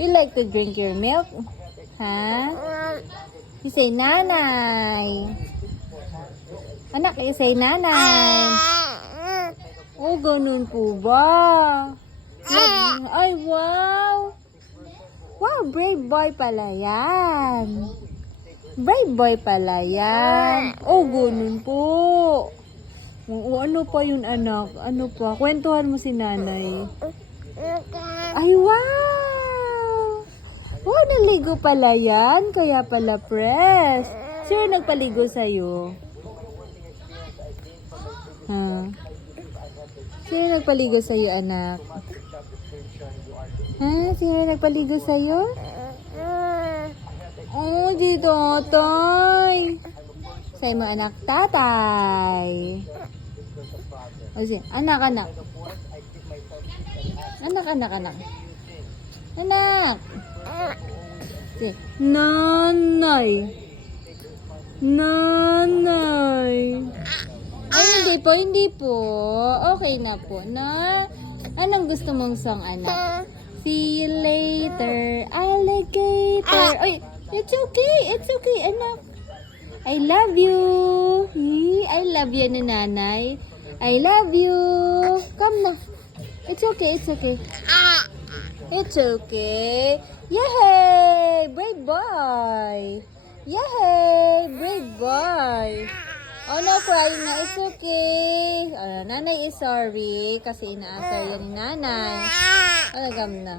You like to drink your milk? Huh? You say nanay. Anak, you say nanay. Oh, ganun po ba? Ay, wow. Wow, brave boy pala yan. Brave boy pala yan. Oh, ganun po. Oo, ano pa yun, anak? Ano pa? Kwentuhan mo si nanay. Ay, wow! Wow, naligo pala yan. Kaya pala press. Sino nagpaligo sa'yo? Ha? Sino nagpaligo sa'yo, anak? Ha? Sino nagpaligo sa'yo? Oh, di tatay. Sa'yo mo, anak, tatay. O sige, anak. Anak. Sige, nanay. Ay, hindi po. Okay na po, na. Anong gusto mong song, anak? See you later, alligator. Ay, it's okay, anak. I love you. I love you na nanay. I love you. Come na. It's okay. It's okay. Yay! Brave boy. Yay! Brave boy. Oh, no crying na. It's okay. Nanay is sorry kasi inaasar yan ni nanay. Oh, come na.